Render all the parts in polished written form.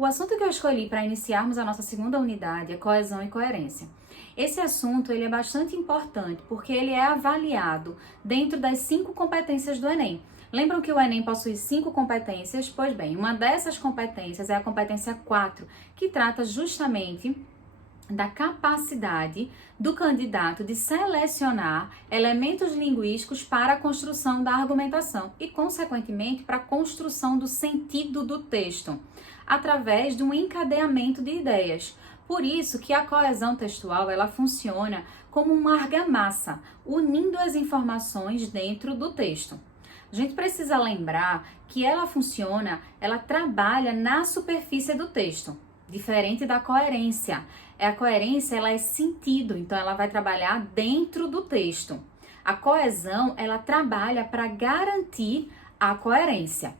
O assunto que eu escolhi para iniciarmos a nossa segunda unidade é coesão e coerência. Esse assunto ele é bastante importante porque ele é avaliado dentro das 5 competências do Enem. Lembram que o Enem possui 5 competências? Pois bem, uma dessas competências é a competência 4, que trata justamente da capacidade do candidato de selecionar elementos linguísticos para a construção da argumentação e, consequentemente, para a construção do sentido do texto, através de um encadeamento de ideias. Por isso que a coesão textual ela funciona como uma argamassa, unindo as informações dentro do texto. A gente precisa lembrar que ela trabalha na superfície do texto, diferente da coerência. A coerência ela é sentido, então ela vai trabalhar dentro do texto. A coesão ela trabalha para garantir a coerência.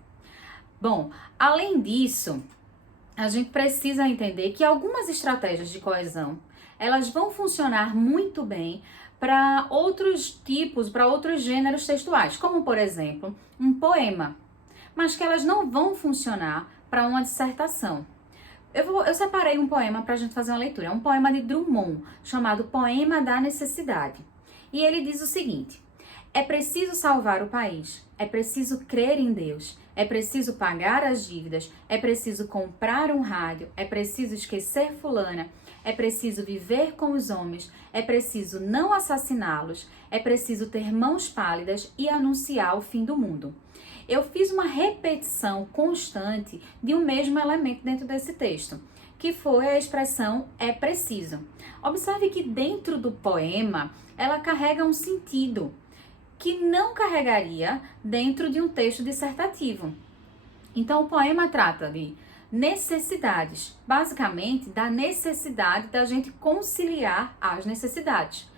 Bom, além disso, a gente precisa entender que algumas estratégias de coesão elas vão funcionar muito bem para outros tipos, para outros gêneros textuais, como por exemplo, um poema, mas que elas não vão funcionar para uma dissertação. Eu separei um poema para a gente fazer uma leitura. É um poema de Drummond, chamado Poema da Necessidade. E ele diz o seguinte: é preciso salvar o país, é preciso crer em Deus, é preciso pagar as dívidas, é preciso comprar um rádio, é preciso esquecer fulana, é preciso viver com os homens, é preciso não assassiná-los, é preciso ter mãos pálidas e anunciar o fim do mundo. Eu fiz uma repetição constante de um mesmo elemento dentro desse texto, que foi a expressão é preciso. Observe que dentro do poema, ela carrega um sentido que não carregaria dentro de um texto dissertativo. Então, o poema trata de necessidades, basicamente da necessidade da gente conciliar as necessidades.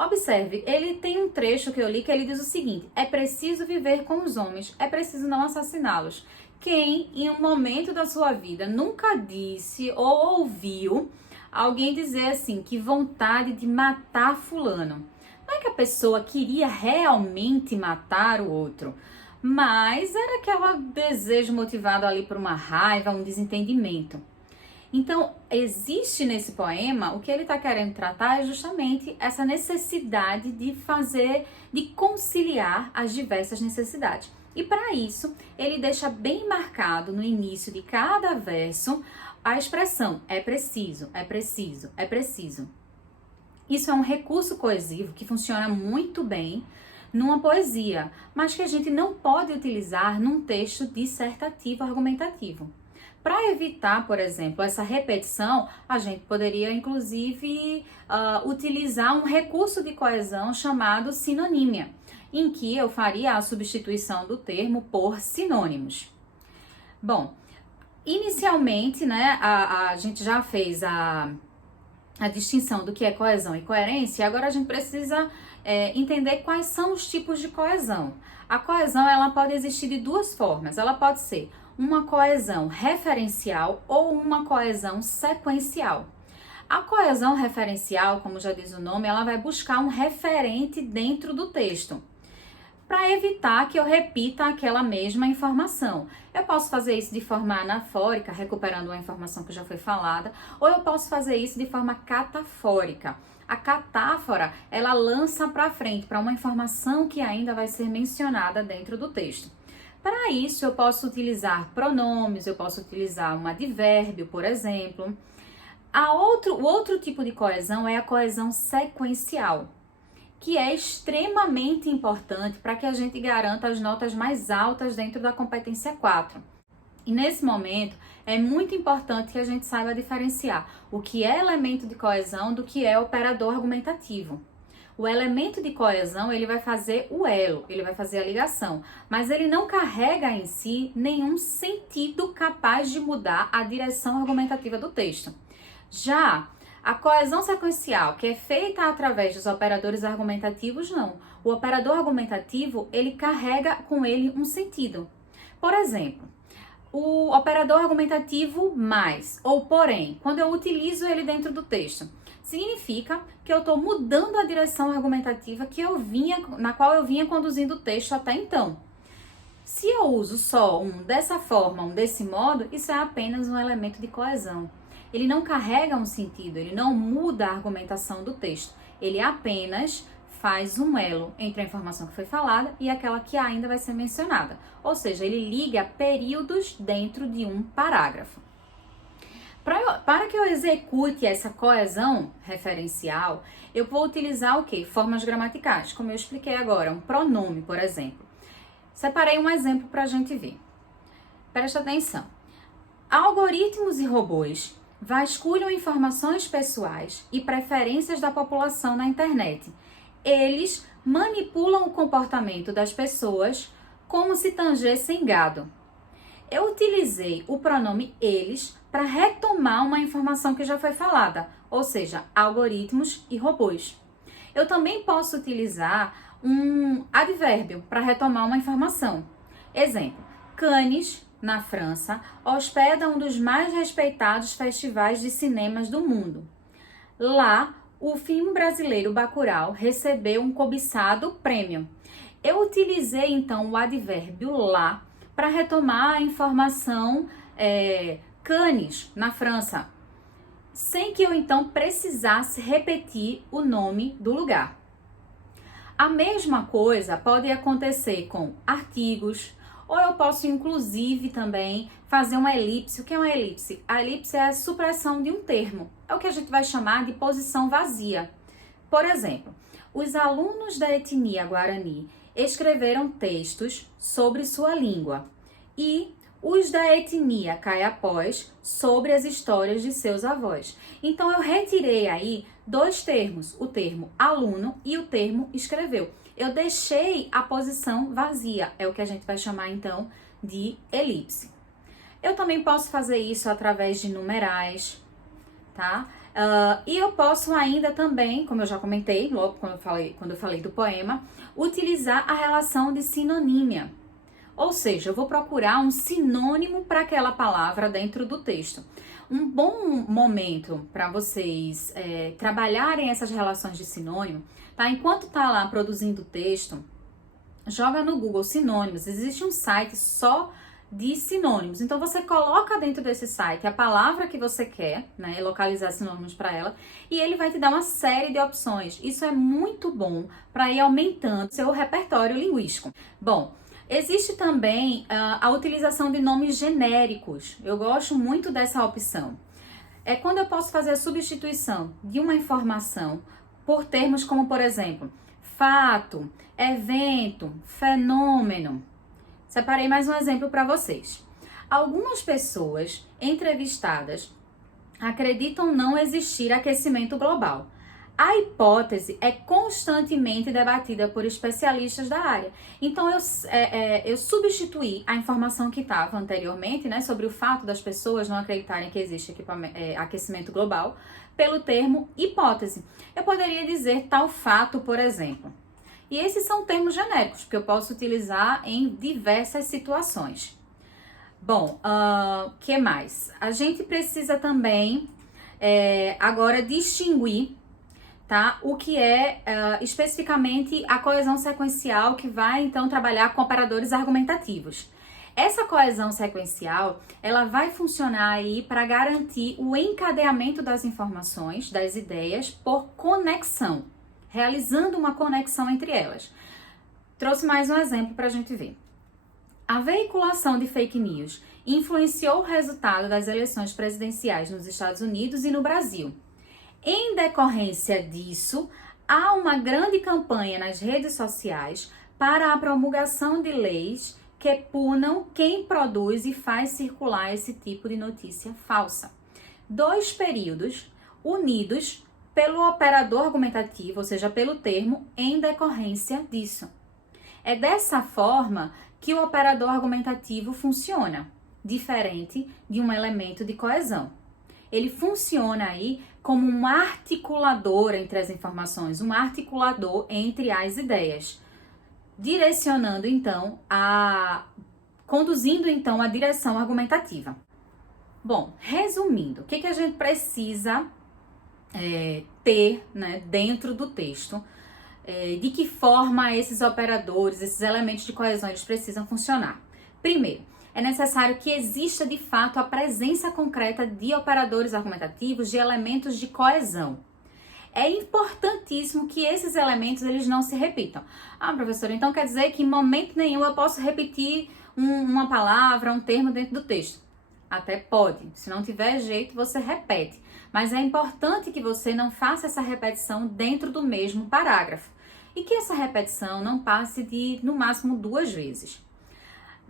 Observe, ele tem um trecho que eu li que ele diz o seguinte: é preciso viver com os homens, é preciso não assassiná-los. Quem, em um momento da sua vida, nunca disse ou ouviu alguém dizer assim, que vontade de matar fulano? Não é que a pessoa queria realmente matar o outro, mas era aquele desejo motivado ali por uma raiva, um desentendimento. Então, existe nesse poema, o que ele está querendo tratar é justamente essa necessidade de conciliar as diversas necessidades. E para isso, ele deixa bem marcado no início de cada verso a expressão é preciso, é preciso, é preciso. Isso é um recurso coesivo que funciona muito bem numa poesia, mas que a gente não pode utilizar num texto dissertativo argumentativo. Para evitar, por exemplo, essa repetição, a gente poderia, inclusive, utilizar um recurso de coesão chamado sinonímia, em que eu faria a substituição do termo por sinônimos. Bom, inicialmente, né, a gente já fez a distinção do que é coesão e coerência, e agora a gente precisa entender quais são os tipos de coesão. A coesão ela pode existir de duas formas, ela pode ser uma coesão referencial ou uma coesão sequencial. A coesão referencial, como já diz o nome, ela vai buscar um referente dentro do texto, para evitar que eu repita aquela mesma informação. Eu posso fazer isso de forma anafórica, recuperando uma informação que já foi falada, ou eu posso fazer isso de forma catafórica. A catáfora, ela lança para frente, para uma informação que ainda vai ser mencionada dentro do texto. Para isso, eu posso utilizar pronomes, eu posso utilizar um advérbio, por exemplo. O outro tipo de coesão é a coesão sequencial, que é extremamente importante para que a gente garanta as notas mais altas dentro da competência 4. E nesse momento, é muito importante que a gente saiba diferenciar o que é elemento de coesão do que é operador argumentativo. O elemento de coesão, ele vai fazer o elo, ele vai fazer a ligação, mas ele não carrega em si nenhum sentido capaz de mudar a direção argumentativa do texto. Já a coesão sequencial, que é feita através dos operadores argumentativos, não. O operador argumentativo, ele carrega com ele um sentido. Por exemplo, o operador argumentativo mais ou porém, quando eu utilizo ele dentro do texto, significa que eu estou mudando a direção argumentativa na qual eu vinha conduzindo o texto até então. Se eu uso só um dessa forma, um desse modo, isso é apenas um elemento de coesão. Ele não carrega um sentido, ele não muda a argumentação do texto. Ele apenas faz um elo entre a informação que foi falada e aquela que ainda vai ser mencionada. Ou seja, ele liga períodos dentro de um parágrafo. Para que eu execute essa coesão referencial, eu vou utilizar o quê? Formas gramaticais, como eu expliquei agora, um pronome, por exemplo. Separei um exemplo para a gente ver. Presta atenção. Algoritmos e robôs vasculham informações pessoais e preferências da população na internet. Eles manipulam o comportamento das pessoas como se tangessem gado. Eu utilizei o pronome eles para retomar uma informação que já foi falada, ou seja, algoritmos e robôs. Eu também posso utilizar um advérbio para retomar uma informação. Exemplo, Cannes, na França, hospeda um dos mais respeitados festivais de cinemas do mundo. Lá, o filme brasileiro Bacurau recebeu um cobiçado prêmio. Eu utilizei então o advérbio lá para retomar a informação Cannes, na França, sem que eu então precisasse repetir o nome do lugar. A mesma coisa pode acontecer com artigos, ou eu posso inclusive também fazer uma elipse. O que é uma elipse? A elipse é a supressão de um termo. É o que a gente vai chamar de posição vazia. Por exemplo, os alunos da etnia Guarani escreveram textos sobre sua língua e os da etnia Caiapós sobre as histórias de seus avós. Então eu retirei aí dois termos, o termo aluno e o termo escreveu. Eu deixei a posição vazia, é o que a gente vai chamar então de elipse. Eu também posso fazer isso através de numerais, tá? E eu posso ainda também, como eu já comentei, logo quando eu falei do poema, utilizar a relação de sinonímia. Ou seja, eu vou procurar um sinônimo para aquela palavra dentro do texto. Um bom momento para vocês trabalharem essas relações de sinônimo, tá? Enquanto tá lá produzindo o texto, joga no Google sinônimos. Existe um site só de sinônimos. Então você coloca dentro desse site a palavra que você quer, né, localizar sinônimos para ela, e ele vai te dar uma série de opções. Isso é muito bom para ir aumentando seu repertório linguístico. Bom, existe também a utilização de nomes genéricos. Eu gosto muito dessa opção. É quando eu posso fazer a substituição de uma informação por termos como, por exemplo, fato, evento, fenômeno. Separei mais um exemplo para vocês. Algumas pessoas entrevistadas acreditam não existir aquecimento global. A hipótese é constantemente debatida por especialistas da área. Então, eu substituí a informação que estava anteriormente, né, sobre o fato das pessoas não acreditarem que existe aquecimento global, pelo termo hipótese. Eu poderia dizer tal fato, por exemplo. E esses são termos genéricos que eu posso utilizar em diversas situações. Bom, que mais? A gente precisa também agora distinguir, tá, o que é especificamente a coesão sequencial, que vai então trabalhar com operadores argumentativos. Essa coesão sequencial, ela vai funcionar aí para garantir o encadeamento das informações, das ideias, por conexão, realizando uma conexão entre elas. Trouxe mais um exemplo para a gente ver. A veiculação de fake news influenciou o resultado das eleições presidenciais nos Estados Unidos e no Brasil. Em decorrência disso, há uma grande campanha nas redes sociais para a promulgação de leis que punam quem produz e faz circular esse tipo de notícia falsa. Dois períodos unidos pelo operador argumentativo, ou seja, pelo termo em decorrência disso. É dessa forma que o operador argumentativo funciona, diferente de um elemento de coesão. Ele funciona aí como um articulador entre as informações, um articulador entre as ideias, direcionando então conduzindo então a direção argumentativa. Bom, resumindo, o que a gente precisa ter, né, dentro do texto de que forma esses operadores, esses elementos de coesão, eles precisam funcionar. Primeiro, é necessário que exista de fato a presença concreta de operadores argumentativos, de elementos de coesão. É importantíssimo que esses elementos eles não se repitam. Ah, professora, então quer dizer que em momento nenhum eu posso repetir uma palavra, um termo dentro do texto? Até pode. Se não tiver jeito, você repete. Mas é importante que você não faça essa repetição dentro do mesmo parágrafo. E que essa repetição não passe de, no máximo, 2 vezes.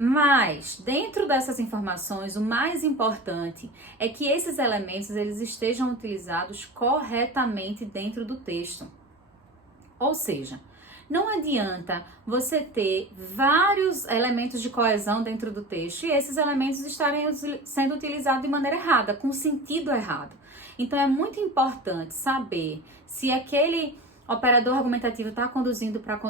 Mas, dentro dessas informações, o mais importante é que esses elementos eles estejam utilizados corretamente dentro do texto. Ou seja, não adianta você ter vários elementos de coesão dentro do texto e esses elementos estarem sendo utilizados de maneira errada, com sentido errado. Então, é muito importante saber se aquele operador argumentativo está conduzindo para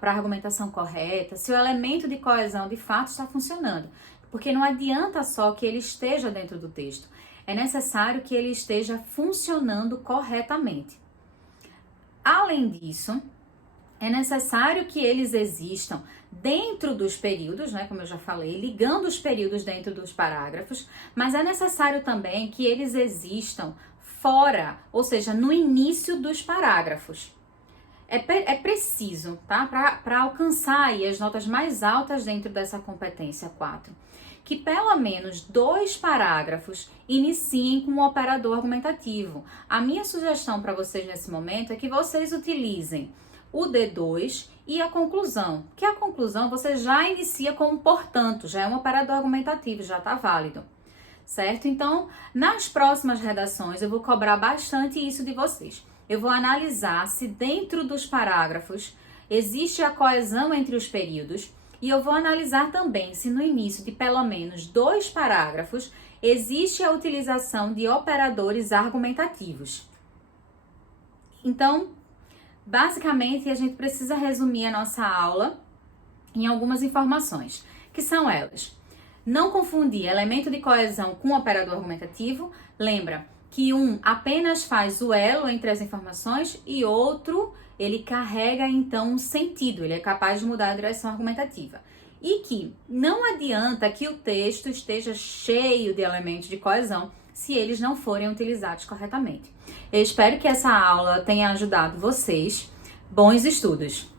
a argumentação correta, se o elemento de coesão de fato está funcionando. Porque não adianta só que ele esteja dentro do texto, é necessário que ele esteja funcionando corretamente. Além disso, é necessário que eles existam dentro dos períodos, né, como eu já falei, ligando os períodos dentro dos parágrafos, mas é necessário também que eles existam fora, ou seja, no início dos parágrafos. É preciso, tá? Para alcançar aí as notas mais altas dentro dessa competência 4, que pelo menos 2 parágrafos iniciem com um operador argumentativo. A minha sugestão para vocês nesse momento é que vocês utilizem o D2 e a conclusão, que a conclusão você já inicia com um portanto, já é um operador argumentativo, já está válido. Certo? Então, nas próximas redações eu vou cobrar bastante isso de vocês. Eu vou analisar se dentro dos parágrafos existe a coesão entre os períodos e eu vou analisar também se no início de pelo menos 2 parágrafos existe a utilização de operadores argumentativos. Então, basicamente, a gente precisa resumir a nossa aula em algumas informações, que são elas. Não confundir elemento de coesão com operador argumentativo. Lembra que um apenas faz o elo entre as informações e outro, ele carrega então um sentido, ele é capaz de mudar a direção argumentativa. E que não adianta que o texto esteja cheio de elementos de coesão se eles não forem utilizados corretamente. Eu espero que essa aula tenha ajudado vocês. Bons estudos!